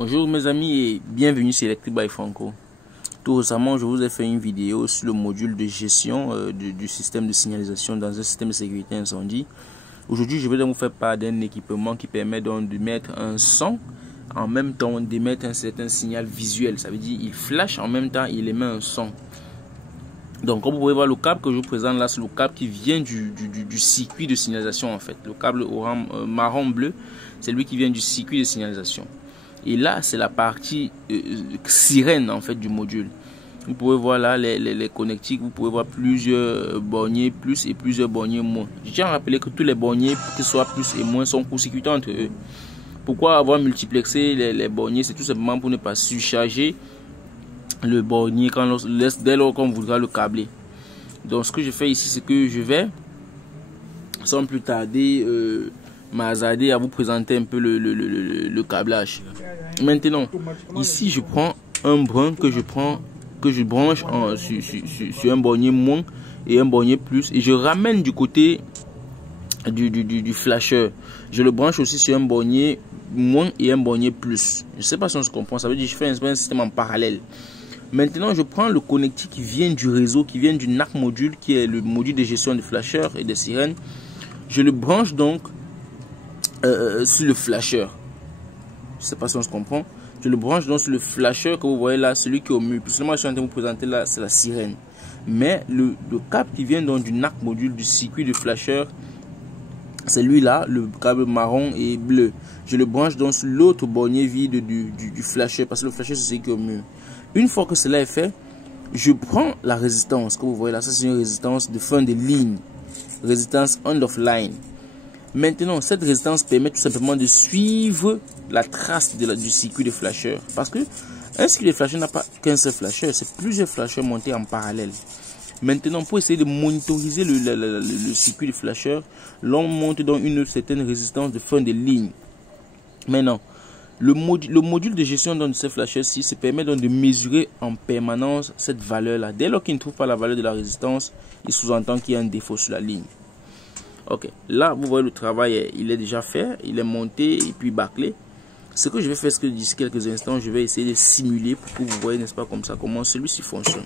Bonjour mes amis et bienvenue sur Electric by Franco. Tout récemment, je vous ai fait une vidéo sur le module de gestion du système de signalisation dans un système de sécurité incendie. Aujourd'hui, je vais vous faire part d'un équipement qui permet donc de mettre un son, en même temps d'émettre un certain signal visuel. Ça veut dire qu'il flash en même temps, il émet un son. Donc comme vous pouvez voir, le câble que je vous présente là, c'est le câble qui vient du circuit de signalisation en fait. Le câble marron bleu, c'est lui qui vient du circuit de signalisation. Et là, c'est la partie sirène en fait du module. Vous pouvez voir là les connectiques, vous pouvez voir plusieurs borniers plus et plusieurs borniers moins. Je tiens à rappeler que tous les borniers, que ce soit plus et moins, sont court-circuités entre eux. Pourquoi avoir multiplexé les borniers? C'est tout simplement pour ne pas surcharger le bornier dès lors qu'on voudra le câbler. Donc ce que je fais ici, c'est que je vais sans plus tarder m'hasarder à vous présenter un peu le câblage. Maintenant ici je prends un brin que je branche sur un bornier moins et un bornier plus, et je ramène du côté du flasher. Je le branche aussi sur un bornier moins et un bornier plus. Je sais pas si on se comprend, ça veut dire que je fais un système en parallèle. Maintenant, je prends le connectique qui vient du réseau, qui vient du NAC module, qui est le module de gestion des flashers et des sirènes. Je le branche donc sur le flasher. Je ne sais pas si on se comprend. Je le branche donc sur le flasher que vous voyez là, celui qui est au mur. Plus seulement, je suis en train de vous présenter là, c'est la sirène. Mais le câble qui vient donc du NAC module, du circuit de flasher, c'est lui là, le câble marron et bleu. Je le branche donc sur l'autre bornier vide du flasher, parce que le flasher c'est celui qui est au mur. Une fois que cela est fait, je prends la résistance que vous voyez là. Ça c'est une résistance de fin de ligne, résistance end of line. Maintenant, cette résistance permet tout simplement de suivre la trace du circuit de flasher, parce que un circuit de flasher n'a pas qu'un seul flasher, c'est plusieurs flashers montés en parallèle. Maintenant, pour essayer de monitoriser le circuit de flasher, l'on monte dans une certaine résistance de fin de ligne. Maintenant, le module de gestion de ces flashers-ci se permet donc de mesurer en permanence cette valeur-là. Dès lors qu'il ne trouve pas la valeur de la résistance, il sous-entend qu'il y a un défaut sur la ligne. Ok, là vous voyez le travail, il est déjà fait, il est monté et puis bâclé. Ce que je vais faire, c'est que d'ici quelques instants, je vais essayer de simuler pour que vous voyez, n'est-ce pas, comme ça, comment celui-ci fonctionne.